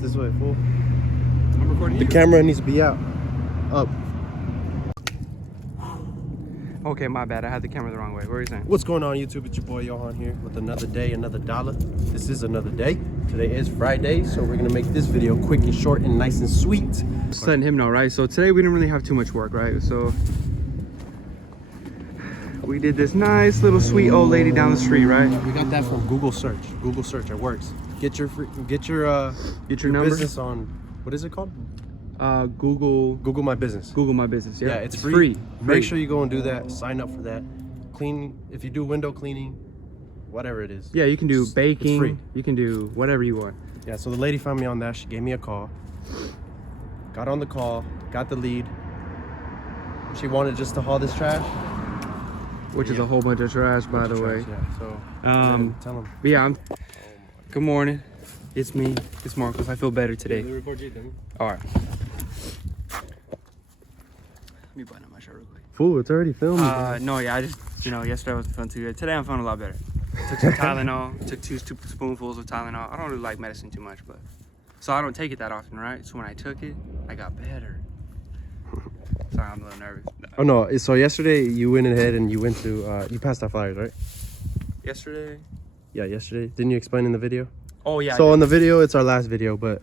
This way, fool. I'm recording The you. camera needs to be out. Up. Okay, my bad. I had the camera the wrong way. What are you saying? What's going on, YouTube? It's your boy Johan here with another day, another dollar. This is another day. Today is Friday, so we're gonna make this video quick and short and nice and sweet. Just letting him know, right? So today we didn't really have too much work, right? So we did this nice little sweet old lady down the street, right? We got that from Google search. Google search, it works. Get your number. business on, what is it called? Google My Business. Google My Business. Yeah, It's free. Make sure you go and do that. Sign up for that. Clean, if you do window cleaning, whatever it is. Yeah, you can do It's baking. free. You can do whatever you want. Yeah, so the lady found me on that. She gave me a call. Got on the call, got the lead. She wanted just to haul this trash. Which is a whole bunch of trash, by the way. Yeah, so tell them. But yeah, good morning. It's me. It's Marcos. I feel better today. All right. Let me button up my shirt real quick. Fool, it's already filming. No, yeah, I just, yesterday I wasn't feeling too good. Today I'm feeling a lot better. Took some Tylenol. Took two spoonfuls of Tylenol. I don't really like medicine too much, but so I don't take it that often, right? So when I took it, I got better. Sorry, I'm a little nervous. Oh no! So yesterday you went ahead and you went to you passed out flyers, right? Yesterday? Yeah, yesterday. Didn't you explain in the video? Oh yeah. So on the video, it's our last video, but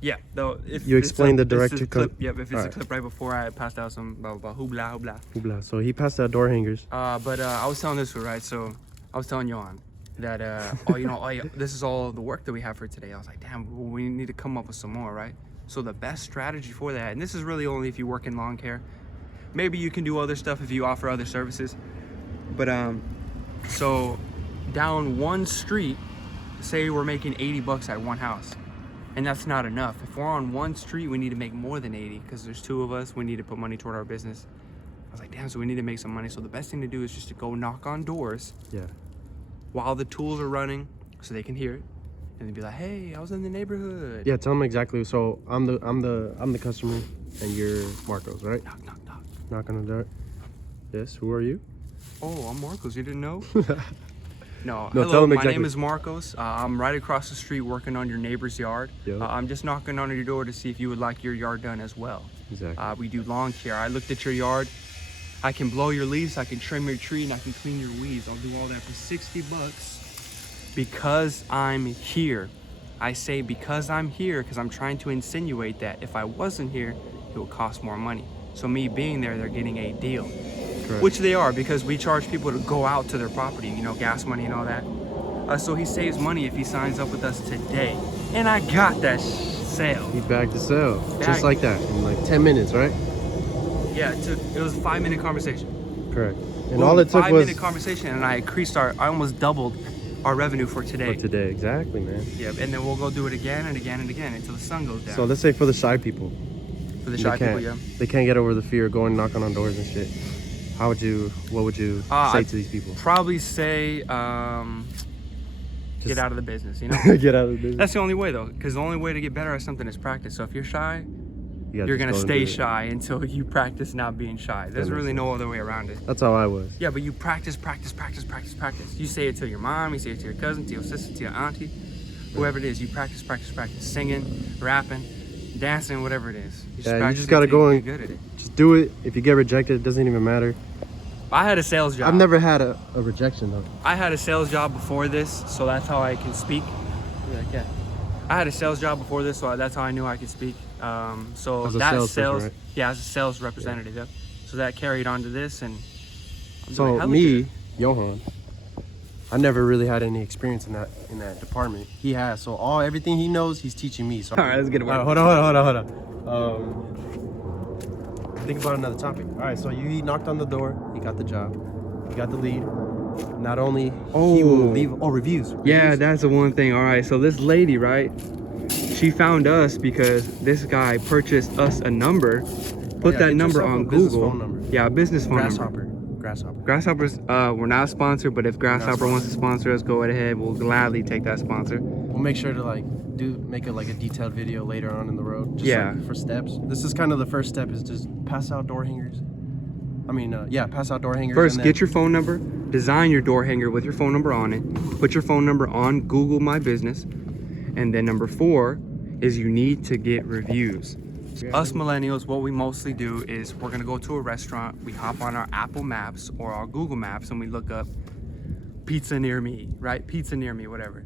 yeah, though if you it's explained the this is director a clip. cut. Yep, if it's a Alright. clip right before I passed out some blah blah blah hoobla hoobla. Hoopla. So he passed out door hangers. But I was telling this one, right? So I was telling Johan that this is all the work that we have for today. I was like, damn, we need to come up with some more, right? So the best strategy for that, and this is really only if you work in lawn care. Maybe you can do other stuff if you offer other services. But so down one street, say we're making 80 bucks at one house, and that's not enough. If we're on one street, we need to make more than 80 because there's two of us. We need to put money toward our business. I was like, damn, so we need to make some money. So the best thing to do is just to go knock on doors Yeah. while the tools are running so they can hear it. And they'd be like, hey, I was in the neighborhood. Yeah. Tell him exactly. So I'm the customer, and you're Marcos, right? Knock, knock, knock. Knock on the door. Yes. Who are you? Oh, I'm Marcos. You didn't know? No, No, hello, tell 'em my exactly. name is Marcos. I'm right across the street working on your neighbor's yard. Yeah. I'm just knocking on your door to see if you would like your yard done as well. Exactly. We do lawn care. I looked at your yard. I can blow your leaves, I can trim your tree, and I can clean your weeds. I'll do all that for 60 bucks because I'm here. I say because I'm here because I'm trying to insinuate that if I wasn't here, it would cost more money. So me being there, they're getting a deal. Correct. Which they are because we charge people to go out to their property, gas money and all that. So he saves money if he signs up with us today. And I got that sale. He bagged the sale just Bagged. like that in like 10 minutes, right? Yeah, it was a 5-minute conversation. Correct. And Boom, all it took was 5-minute conversation, and I almost doubled our revenue for today. for today. Exactly, man. Yeah, and then we'll go do it again and again and again until the sun goes down. So let's say for the shy people, for the they shy people, can't- yeah. they can't get over the fear of going knocking on doors and shit. What would you say I'd to these people? Probably say, Just- get out of the business, Get out of the business. That's the only way though, because the only way to get better at something is practice. So if you're shy, gotta you're just gonna go and stay do it. shy until you practice not being shy. There's That really makes no other way around it. That's how I was. Yeah, but you practice. You say it to your mom, you say it to your cousin, to your sister, to your auntie, whoever it is. You practice, singing, rapping, dancing, whatever it is. Yeah, you practice just gotta until go you and get good at it. just do it. If you get rejected, it doesn't even matter. I had a sales job. I've never had a rejection though. I had a sales job before this, so that's how I can speak. Yeah. I had a sales job before this, so that's how I knew I could speak. So As a that salesperson, sales, right? yeah, as a sales representative. Yep. So that carried on to this, and I'm doing So hella me, good. Johan, I never really had any experience in that department. He has. So everything he knows, he's teaching me. So All right, let's get it. All right, hold on. Think about another topic. All right, so he knocked on the door. He got the job. He got the lead. Not only he will leave reviews. Yeah, Reviews. that's the one thing. All right, so this lady, right? She found us because this guy purchased us a number, put Yeah, that get number yourself on a business Google. phone number. Yeah, a business phone number. Grasshopper. Grasshoppers, we're not sponsored, but if Grasshopper sponsored. wants to sponsor us, go ahead. We'll gladly take that sponsor. We'll make sure to make a detailed video later on in the road. Just Yeah. for steps. This is kind of the first step, is just pass out door hangers. Pass out door hangers. First, and get your phone number, design your door hanger with your phone number on it, put your phone number on Google My Business, and then number 4, is you need to get reviews. Us millennials, what we mostly do is we're gonna go to a restaurant, we hop on our Apple Maps or our Google Maps and we look up pizza near me, right? Pizza near me, whatever.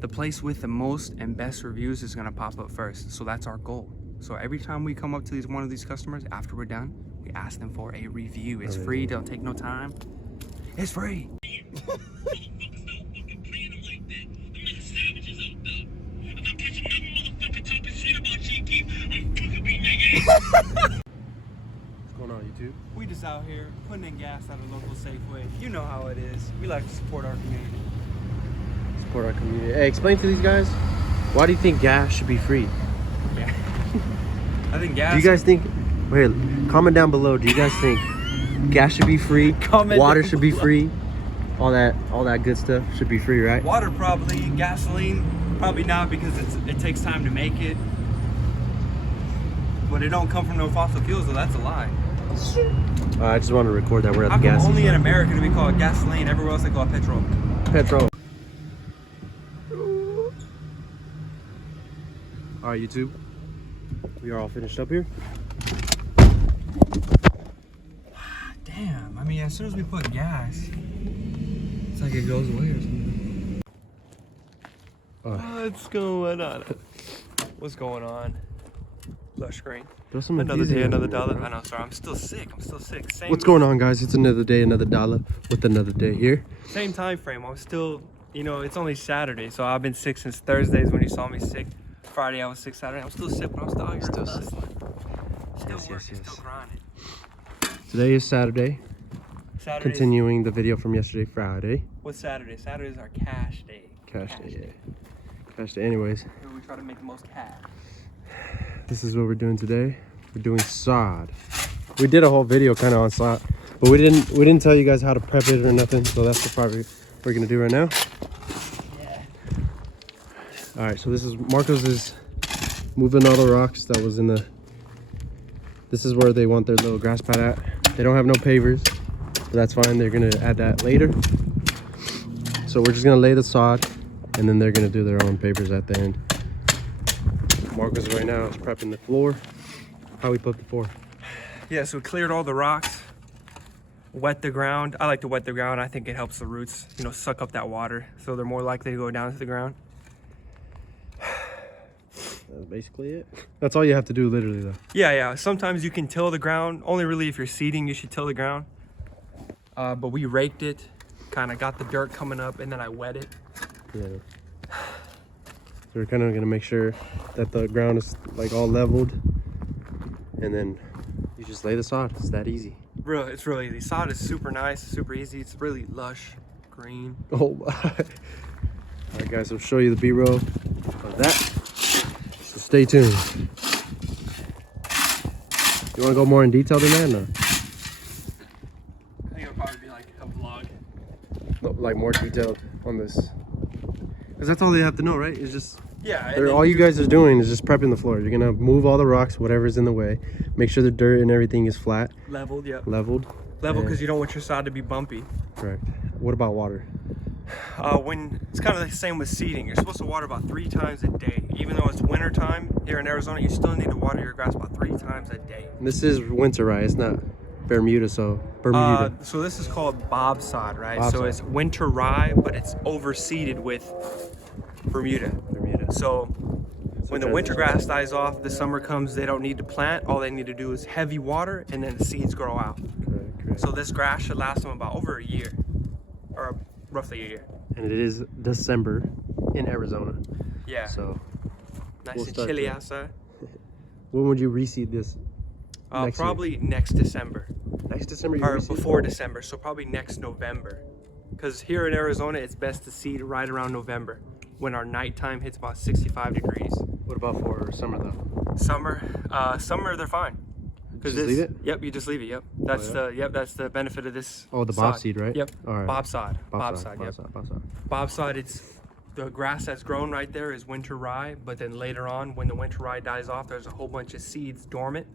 The place with the most and best reviews is gonna pop up first. So that's our goal. So every time we come up to one of these customers, after we're done, we ask them for a review. It's free, don't take no time. It's free. What's going on, YouTube? We just out here putting in gas at a local Safeway. You know how it is. We like to support our community. Support our community. Hey, explain to these guys, why do you think gas should be free? Yeah. I think gas. Do you guys think, wait, comment down below, do you guys think gas should be free? Comment water down should be below. free? All that good stuff should be free, right? Water probably, gasoline probably not because it takes time to make it. But it don't come from no fossil fuels, so that's a lie. I just want to record that we're at How the come gas only station. in America do we call it gasoline? Everywhere else they call it petrol. Petrol. All right, YouTube. We are all finished up here. Damn, I mean, as soon as we put gas, it's like it goes away or something. What's going on? What's going on? Lush Green. Throw some Another day, enthusiasm another in there, dollar. bro. I know, sorry, I'm still sick. Same, What's going on, guys? It's another day, another dollar with another day here. Same time frame. I'm still, you know, it's only Saturday, so I've been sick since Thursdays when you saw me sick. Friday I was sick. Saturday I'm still sick, but I'm still out here. Still hustling. Still Yes, working, yes. still grinding. Today is Saturday. Saturday. Continuing the video from yesterday, Friday. What's Saturday? Saturday is our cash day. Cash day, yeah. Cash day. Anyways, Where we try to make the most cash. this is what we're doing today. We're doing sod. We did a whole video kind of on sod, but we didn't tell you guys how to prep it or nothing. So that's the part we're gonna do right now. Yeah. All right. So this is Marcos is moving all the rocks that was in the. This is where they want their little grass pad at. They don't have no pavers, but that's fine. They're gonna add that later. So we're just gonna lay the sod, and then they're gonna do their own pavers at the end. Marcos right now is prepping the floor. How we put the floor? Yeah, so we cleared all the rocks, wet the ground. I like to wet the ground. I think it helps the roots, you know, suck up that water, so they're more likely to go down to the ground. That's basically it. That's all you have to do, literally, though. Yeah. Sometimes you can till the ground. Only really if you're seeding, you should till the ground. But we raked it, kind of got the dirt coming up, and then I wet it. Yeah. So we're kind of gonna make sure that the ground is like all leveled, and then you just lay the sod. It's that easy. It's really easy. Sod is super nice, super easy. It's really lush, green. Oh my. All right, guys. I'll show you the B-roll of that. So stay tuned. You want to go more in detail than that? No? I think it'll probably be like a vlog. No, like more detailed on this. Because that's all they have to know, right? It's just Yeah. and then all you guys are doing is just prepping the floor. You're gonna move all the rocks, whatever's in the way. Make sure the dirt and everything is flat, leveled, yep. leveled. Level and- because you don't want your sod to be bumpy. Correct. What about water? When it's kind of the same with seeding, you're supposed to water about 3 times a day. Even though it's winter time here in Arizona, you still need to water your grass about 3 times a day. This is winter, right? It's not Bermuda, so Bermuda. So this is called bob sod, right? Bob so sod. it's winter rye, but it's overseeded with Bermuda. Bermuda. So when the transition. winter grass dies off, the summer comes, they don't need to plant. All they need to do is heavy water, and then the seeds grow out. Correct. So this grass should last them about over a year, or roughly a year. And it is December in Arizona. Yeah. So Nice we'll and start chilly there. outside. when would you reseed this? Next year? Probably next December, Next December. You or reseed? before December. So probably next November, because here in Arizona it's best to seed right around November, when our nighttime hits about 65 degrees. What about for summer though? Summer they're fine. Just leave it? Yep, you just leave it. Yep, that's that's the benefit of this. Oh, the bob sod. seed, right? Yep. All right. Bob sod. Yep. Bob sod. Bob sod. It's the grass that's grown right there is winter rye, but then later on, when the winter rye dies off, there's a whole bunch of seeds dormant.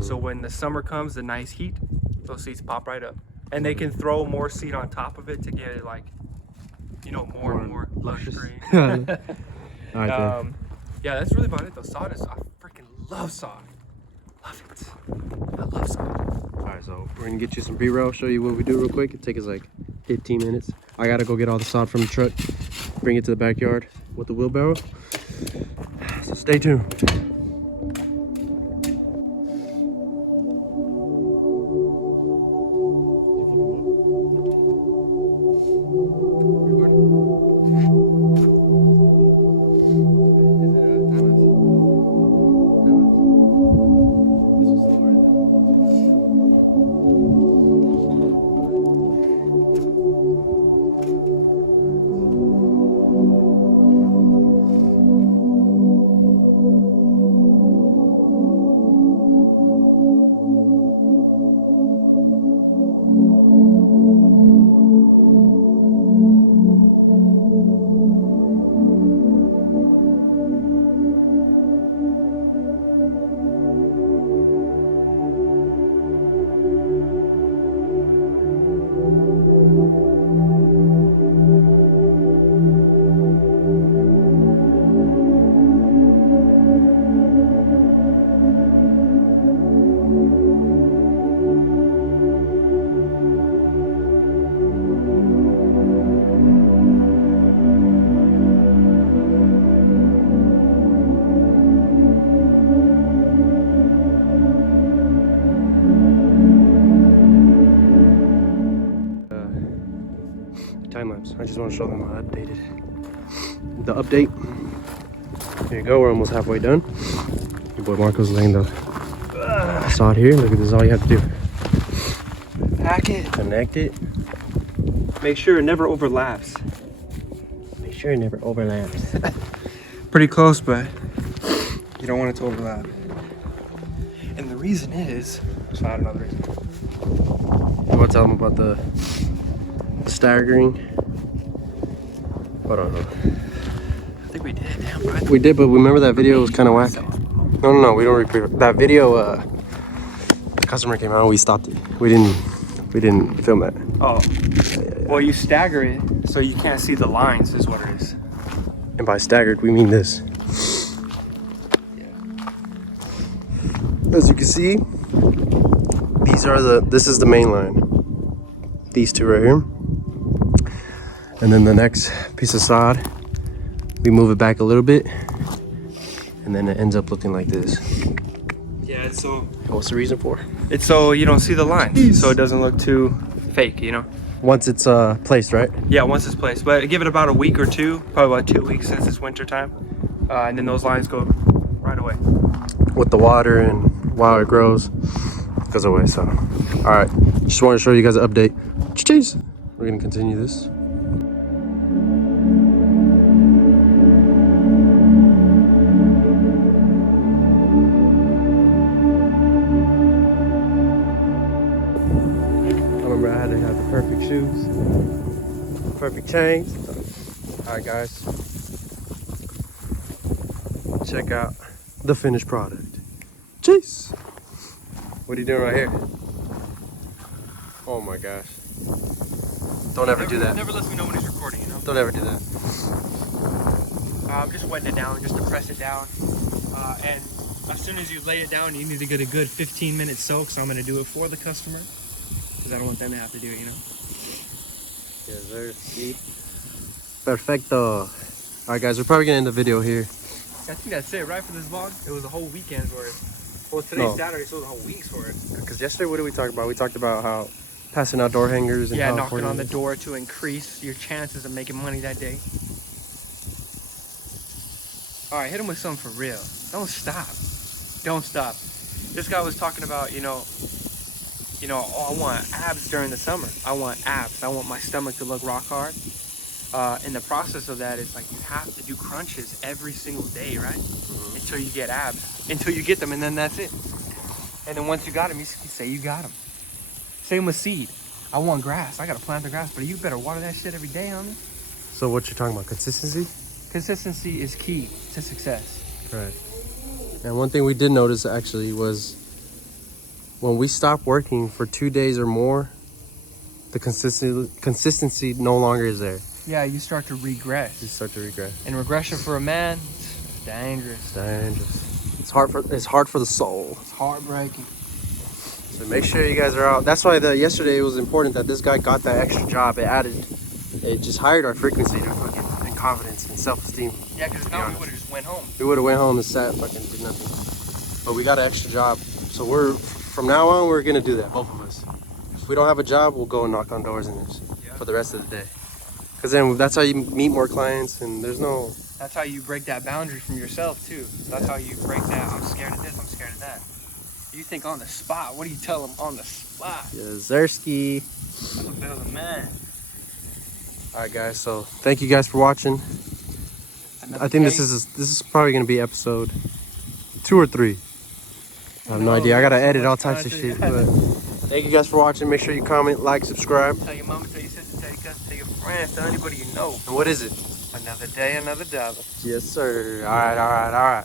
So when the summer comes, the nice heat, those seeds pop right up, and they can throw more seed on top of it to get it like, you know, more and more lush luscious. green. All right, then. Yeah, that's really about it though. Sod is, I freaking love sod. Love it. I love sod. All right, so we're gonna get you some B-roll, show you what we do real quick. It takes us like 15 minutes. I gotta go get all the sod from the truck, bring it to the backyard with the wheelbarrow. So stay tuned. Time lapse. I just want to show them how I updated the update. Here you go. We're almost halfway done. Your boy Marco's laying the sod here. Look at this. All you have to do: Pack it. connect it. Make sure it never overlaps. Make sure it never overlaps. Pretty close, but you don't want it to overlap. And the reason is, so I don't know the reason. You want to tell them about the staggering? Hold on. I think we did. Damn, bro. We did, but remember that video was kind of whack. No, we don't repeat it. That video. The customer came out. We stopped it. We didn't film that. Oh. Well, you stagger it so you can't see the lines, is what it is. And by staggered, we mean this. As you can see, this is the main line. These two right here. And then the next piece of sod, we move it back a little bit, and then it ends up looking like this. Yeah, so What's the reason for? it's so you don't see the lines, so it doesn't look too fake, you know? Once it's placed, right? Yeah, once it's placed. But give it about a week or two, probably about 2 weeks since it's winter time. And then those lines go right away. With the water and while it grows, it goes away. So, all right, just want to show you guys an update. Cheese. We're gonna continue this. I remember I had to have the perfect shoes, perfect chains. All right, guys, check out the finished product. Jeez. What are you doing right here? Oh my gosh. Don't ever do that. Never lets me know when it's recording, you know? Don't ever do that. I'm just wetting it down just to press it down. And as soon as you lay it down, you need to get a good 15-minute soak. So I'm going to do it for the customer because I don't want them to have to do it, you know? Yes, sir. See? Perfecto. All right, guys, we're probably going to end the video here. I think that's it, right, for this vlog? It was a whole weekend's worth. Well, today's No. Saturday, so it was a whole week's worth. Because yesterday, what did we talk about? We talked about how passing out door hangers and Yeah, how knocking on important the it is. door to increase your chances of making money that day. All right, hit him with something for real. Don't stop. Don't stop. This guy was talking about, oh, I want abs during the summer. I want abs. I want my stomach to look rock hard. And the process of that is like you have to do crunches every single day, right? Until you get abs. Until you get them, and then that's it. And then once you got them, you say you got them. Same with seed. I want grass. I got to plant the grass, but you better water that shit every day, homie. So what you're talking about, consistency? Consistency is key to success. Right. And one thing we did notice actually was when we stopped working for 2 days or more, the consistency no longer is there. Yeah, you start to regress. You start to regret. And regression for a man, dangerous. Dangerous. It's hard for the soul. It's heartbreaking. So make sure you guys are out. That's why yesterday it was important that this guy got that extra job. It just hired our frequency to fucking and confidence and self-esteem. Yeah, because now we would have just went home. We would have went home and sat fucking did nothing. But we got an extra job. So from now on we're gonna do that, both of us. If we don't have a job, we'll go and knock on doors and for the rest of the day. Because then that's how you meet more clients, and there's no... That's how you break that boundary from yourself, too. That's how you break that, I'm scared of this, I'm scared of that. You think on the spot, what do you tell them on the spot? Yeah, Zersky. I'm a bit of a man. Alright guys, so thank you guys for watching. I think this is probably going to be episode 2 or 3. I have no idea. I got to edit all types of shit. But thank you guys for watching. Make sure you comment, like, subscribe. Tell your mama, tell your sister, tell your cousin, tell your friends, tell anybody you know. And what is it? Another day, another dollar. Yes, sir. All right.